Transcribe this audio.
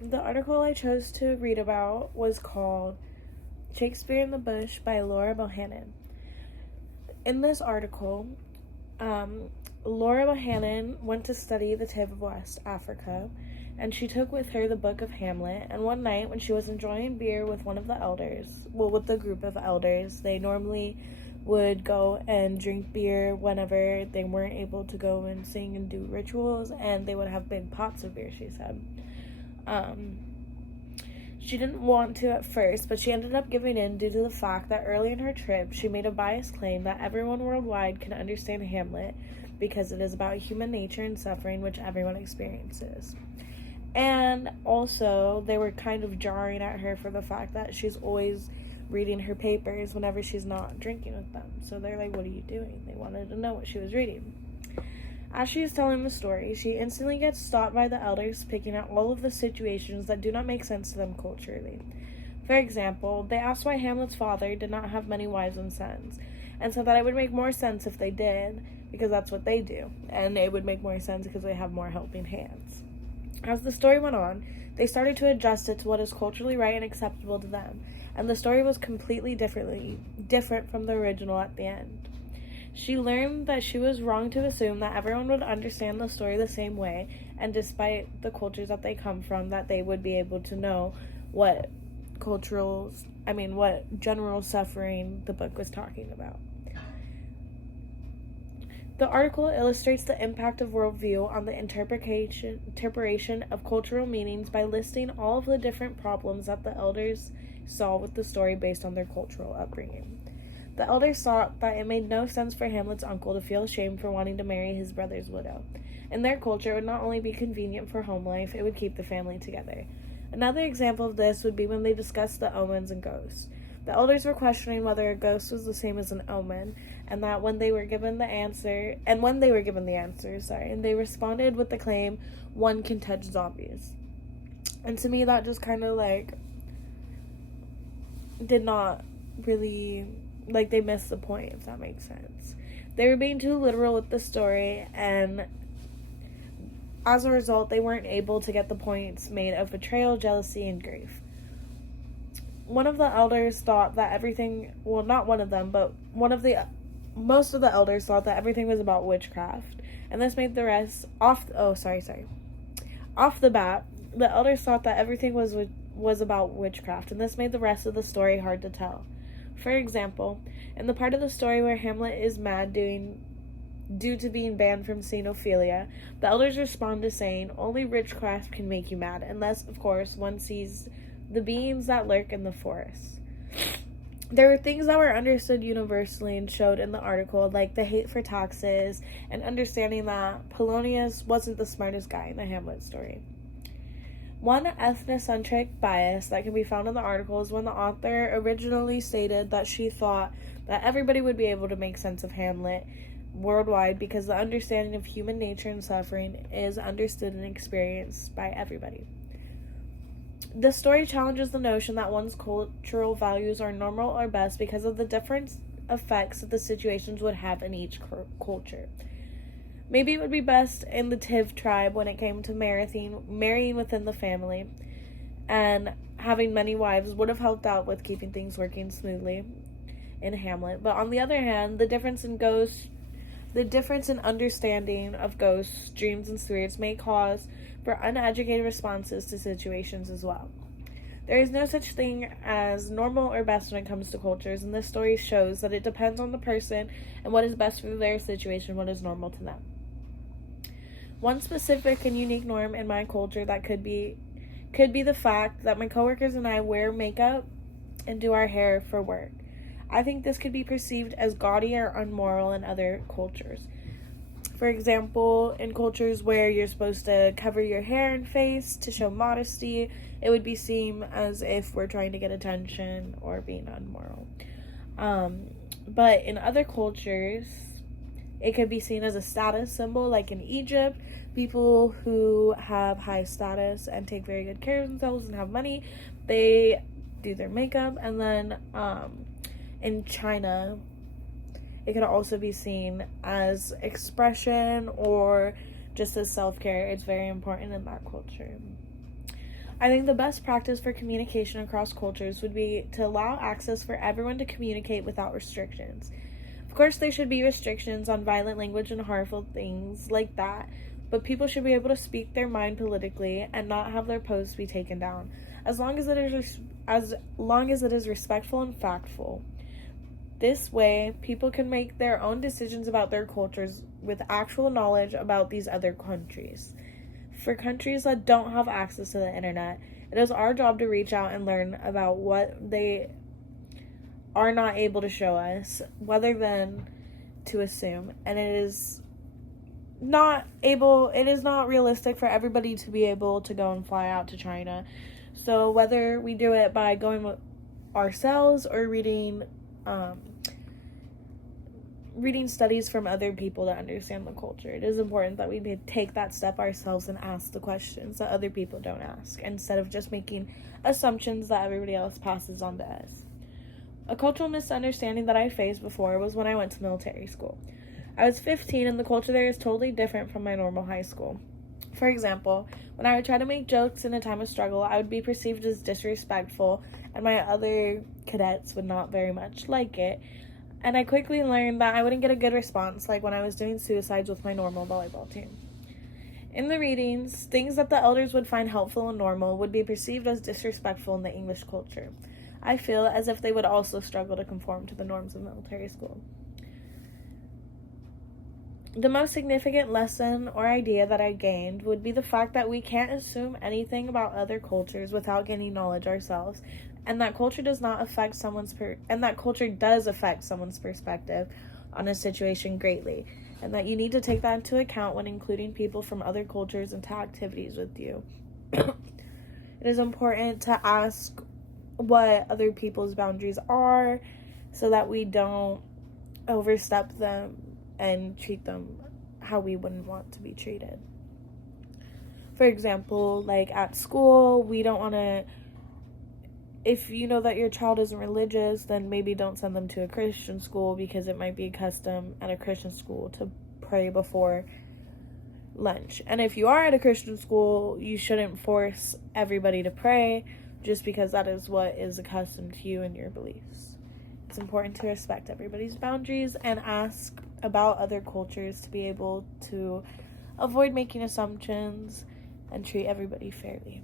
The article I chose to read about was called Shakespeare in the Bush by Laura Bohannon. In this article, Laura Bohannon went to study the tip of West Africa, and she took with her the book of Hamlet. And one night, when she was enjoying beer with one of the elders, with the group of elders, they normally would go and drink beer whenever they weren't able to go and sing and do rituals, and they would have big pots of beer, she said. She didn't want to at first, but she ended up giving in due to the fact that early in her trip, she made a biased claim that everyone worldwide can understand Hamlet because it is about human nature and suffering which everyone experiences. And also, they were kind of jarring at her for the fact that she's always reading her papers whenever she's not drinking with them. So they're like, what are you doing? They wanted to know what she was reading. As she is telling the story, she instantly gets stopped by the elders picking out all of the situations that do not make sense to them culturally. For example, they asked why Hamlet's father did not have many wives and sons, and said that it would make more sense if they did, because that's what they do, and it would make more sense because they have more helping hands. As the story went on, they started to adjust it to what is culturally right and acceptable to them, and the story was completely different from the original at the end. She learned that she was wrong to assume that everyone would understand the story the same way, and despite the cultures that they come from, that they would be able to know what general suffering the book was talking about. The article illustrates the impact of worldview on the interpretation of cultural meanings by listing all of the different problems that the elders saw with the story based on their cultural upbringing. The elders thought that it made no sense for Hamlet's uncle to feel ashamed for wanting to marry his brother's widow. In their culture, it would not only be convenient for home life, it would keep the family together. Another example of this would be when they discussed the omens and ghosts. The elders were questioning whether a ghost was the same as an omen, and that when they were given the answer, they responded with the claim, one can touch zombies. And to me, that just kind of did not really, they missed the point, if that makes sense. They were being too literal with the story, and as a result, they weren't able to get the points made of betrayal, jealousy, and grief. One of the elders thought that most of the elders thought that everything was about witchcraft, and this made the rest, off the bat, the elders thought that everything was about witchcraft, and this made the rest of the story hard to tell. For example, in the part of the story where Hamlet is mad due to being banned from seeing Ophelia, the elders respond to saying, only witchcraft can make you mad, unless, of course, one sees the beings that lurk in the forest. There were things that were understood universally and showed in the article, like the hate for taxes and understanding that Polonius wasn't the smartest guy in the Hamlet story. One ethnocentric bias that can be found in the article is when the author originally stated that she thought that everybody would be able to make sense of Hamlet worldwide because the understanding of human nature and suffering is understood and experienced by everybody. The story challenges the notion that one's cultural values are normal or best because of the different effects that the situations would have in each culture. Maybe it would be best in the Tiv tribe when it came to marrying within the family, and having many wives would have helped out with keeping things working smoothly in Hamlet. But on the other hand, the difference in understanding of ghosts, dreams, and spirits may cause for uneducated responses to situations as well. There is no such thing as normal or best when it comes to cultures, and this story shows that it depends on the person and what is best for their situation, what is normal to them. One specific and unique norm in my culture that could be the fact that my coworkers and I wear makeup and do our hair for work. I think this could be perceived as gaudy or unmoral in other cultures. For example, in cultures where you're supposed to cover your hair and face to show modesty, it would be seen as if we're trying to get attention or being unmoral. But in other cultures, it could be seen as a status symbol, like in Egypt, people who have high status and take very good care of themselves and have money, they do their makeup. And then in China, it could also be seen as expression or just as self-care. It's very important in that culture. I think the best practice for communication across cultures would be to allow access for everyone to communicate without restrictions. Of course, there should be restrictions on violent language and harmful things like that, but people should be able to speak their mind politically and not have their posts be taken down, as long as it is respectful and factful. This way, people can make their own decisions about their cultures with actual knowledge about these other countries. For countries that don't have access to the internet, it is our job to reach out and learn about what they are not able to show us, rather than to assume. And it is not realistic for everybody to be able to go and fly out to China. So whether we do it by going ourselves or reading studies from other people to understand the culture, it is important that we take that step ourselves and ask the questions that other people don't ask, instead of just making assumptions that everybody else passes on to us. A cultural misunderstanding that I faced before was when I went to military school. I was 15 and the culture there is totally different from my normal high school. For example, when I would try to make jokes in a time of struggle, I would be perceived as disrespectful, and my other cadets would not very much like it. And I quickly learned that I wouldn't get a good response, like when I was doing suicides with my normal volleyball team. In the readings, things that the elders would find helpful and normal would be perceived as disrespectful in the English culture. I feel as if they would also struggle to conform to the norms of military school. The most significant lesson or idea that I gained would be the fact that we can't assume anything about other cultures without gaining knowledge ourselves, and that culture does affect someone's perspective on a situation greatly, and that you need to take that into account when including people from other cultures into activities with you. It is important to ask what other people's boundaries are so that we don't overstep them and treat them how we wouldn't want to be treated. For example, like at school, we don't want to, if you know that your child isn't religious, then maybe don't send them to a Christian school, because it might be a custom at a Christian school to pray before lunch. And if you are at a Christian school, you shouldn't force everybody to pray just because that is what is accustomed to you and your beliefs. It's important to respect everybody's boundaries and ask about other cultures to be able to avoid making assumptions and treat everybody fairly.